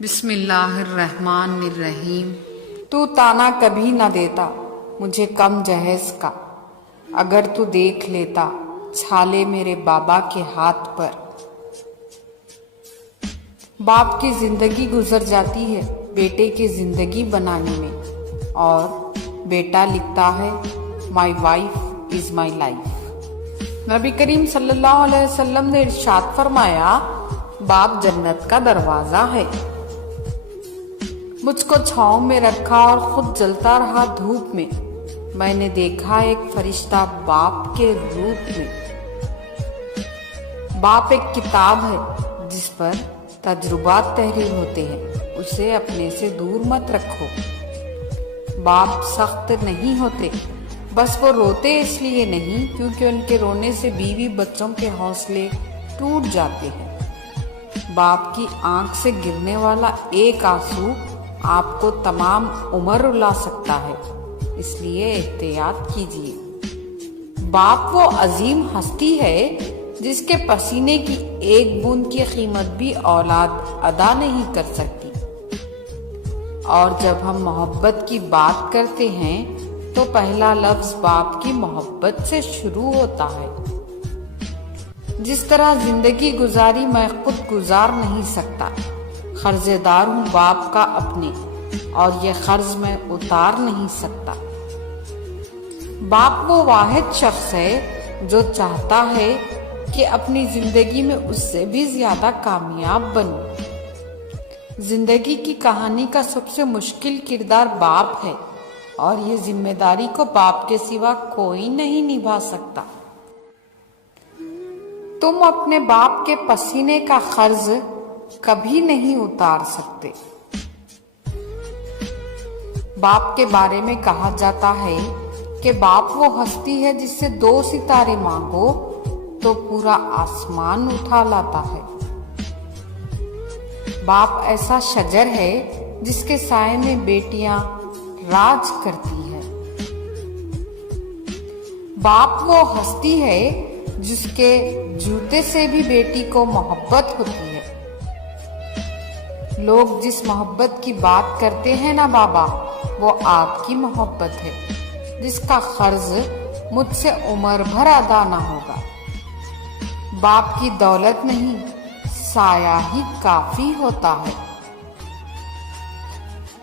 بسم اللہ الرحمن الرحیم۔ تو تانا کبھی نہ دیتا مجھے کم جہیز کا، اگر تو دیکھ لیتا چھالے میرے بابا کے ہاتھ پر۔ باپ کی زندگی گزر جاتی ہے بیٹے کی زندگی بنانے میں، اور بیٹا لکھتا ہے my wife is my life. نبی کریم صلی اللہ علیہ وسلم نے ارشاد فرمایا، باپ جنت کا دروازہ ہے۔ مجھ کو چھاؤں میں رکھا اور خود جلتا رہا دھوپ میں۔ میں نے دیکھا ایک فرشتہ باپ کے روپ میں۔ باپ ایک کتاب ہے جس پر تجربات تحریر ہوتے ہیں، اسے اپنے سے دور مت رکھو۔ باپ سخت نہیں ہوتے، بس وہ روتے اس لیے نہیں کیونکہ ان کے رونے سے بیوی بچوں کے حوصلے ٹوٹ جاتے ہیں۔ باپ کی آنکھ سے گرنے والا ایک آنسو آپ کو تمام عمر رلا سکتا ہے، اس لیے احتیاط کیجیے۔ باپ وہ عظیم ہستی ہے جس کے پسینے کی ایک بوند کی قیمت بھی اولاد ادا نہیں کر سکتی۔ اور جب ہم محبت کی بات کرتے ہیں تو پہلا لفظ باپ کی محبت سے شروع ہوتا ہے۔ جس طرح زندگی گزاری میں خود گزار نہیں سکتا، قرض دار ہوں باپ کا اپنے، اور یہ قرض میں اتار نہیں سکتا۔ باپ وہ واحد شخص ہے جو چاہتا ہے کہ اپنی زندگی میں اس سے بھی زیادہ کامیاب بنوں۔ زندگی کی کہانی کا سب سے مشکل کردار باپ ہے، اور یہ ذمہ داری کو باپ کے سوا کوئی نہیں نبھا سکتا۔ تم اپنے باپ کے پسینے کا قرض کبھی نہیں اتار سکتے۔ باپ کے بارے میں کہا جاتا ہے کہ باپ وہ ہستی ہے جس سے 2 ستارے مانگو تو پورا آسمان اٹھا لاتا ہے۔ باپ ایسا شجر ہے جس کے سائے میں بیٹیاں راج کرتی ہیں۔ باپ وہ ہستی ہے جس کے جوتے سے بھی بیٹی کو محبت ہوتی ہے۔ لوگ جس محبت کی بات کرتے ہیں نا بابا، وہ آپ کی محبت ہے جس کا قرض مجھ سے عمر بھر ادا نہ ہوگا۔ باپ کی دولت نہیں، سایہ ہی کافی ہوتا ہے۔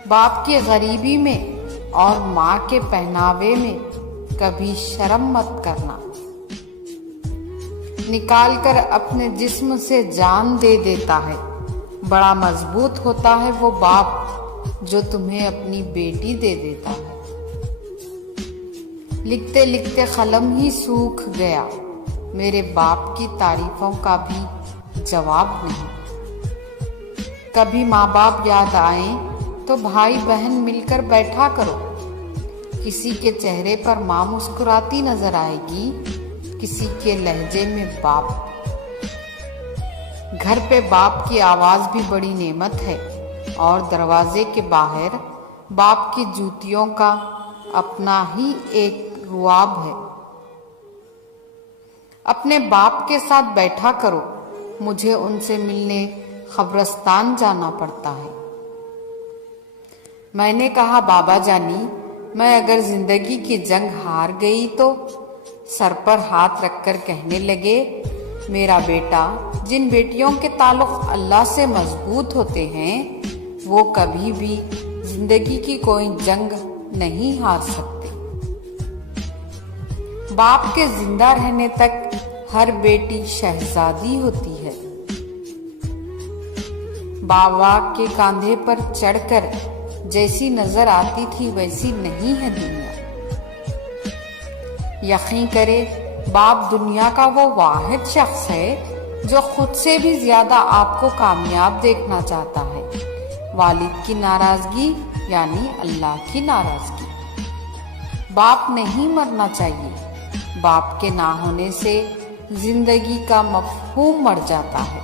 باپ کی غریبی میں اور ماں کے پہناوے میں کبھی شرم مت کرنا۔ نکال کر اپنے جسم سے جان دے دیتا ہے۔ بڑا مضبوط ہوتا ہے وہ باپ جو تمہیں اپنی بیٹی دے دیتا ہے۔ لکھتے لکھتے قلم ہی سوکھ گیا، میرے باپ کی تعریفوں کا بھی جواب نہیں۔ کبھی ماں باپ یاد آئیں تو بھائی بہن مل کر بیٹھا کرو۔ کسی کے چہرے پر ماں مسکراتی نظر آئے گی، کسی کے لہجے میں باپ۔ گھر پہ باپ کی آواز بھی بڑی نعمت ہے، اور دروازے کے باہر باپ کی جوتیوں کا اپنا ہی ایک رواب ہے۔ اپنے باپ کے ساتھ بیٹھا کرو، مجھے ان سے ملنے قبرستان جانا پڑتا ہے۔ میں نے کہا بابا جانی، میں اگر زندگی کی جنگ ہار گئی تو؟ سر پر ہاتھ رکھ کر کہنے لگے، میرا بیٹا، جن بیٹیوں کے تعلق اللہ سے مضبوط ہوتے ہیں وہ کبھی بھی زندگی کی کوئی جنگ نہیں ہار سکتے۔ باپ کے زندہ رہنے تک ہر بیٹی شہزادی ہوتی ہے۔ بابا کے کاندھے پر چڑھ کر جیسی نظر آتی تھی ویسی نہیں ہے دنیا۔ یقین کرے، باپ دنیا کا وہ واحد شخص ہے جو خود سے بھی زیادہ آپ کو کامیاب دیکھنا چاہتا ہے۔ والد کی ناراضگی یعنی اللہ کی ناراضگی۔ باپ نہیں مرنا چاہیے، باپ کے نہ ہونے سے زندگی کا مفہوم مر جاتا ہے۔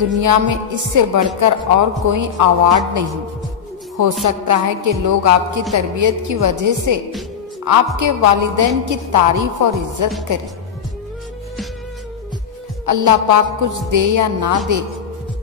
دنیا میں اس سے بڑھ کر اور کوئی ایوارڈ نہیں۔ ہو سکتا ہے کہ لوگ آپ کی تربیت کی وجہ سے آپ کے والدین کی تعریف اور عزت کریں۔ اللہ پاک کچھ دے یا نہ دے،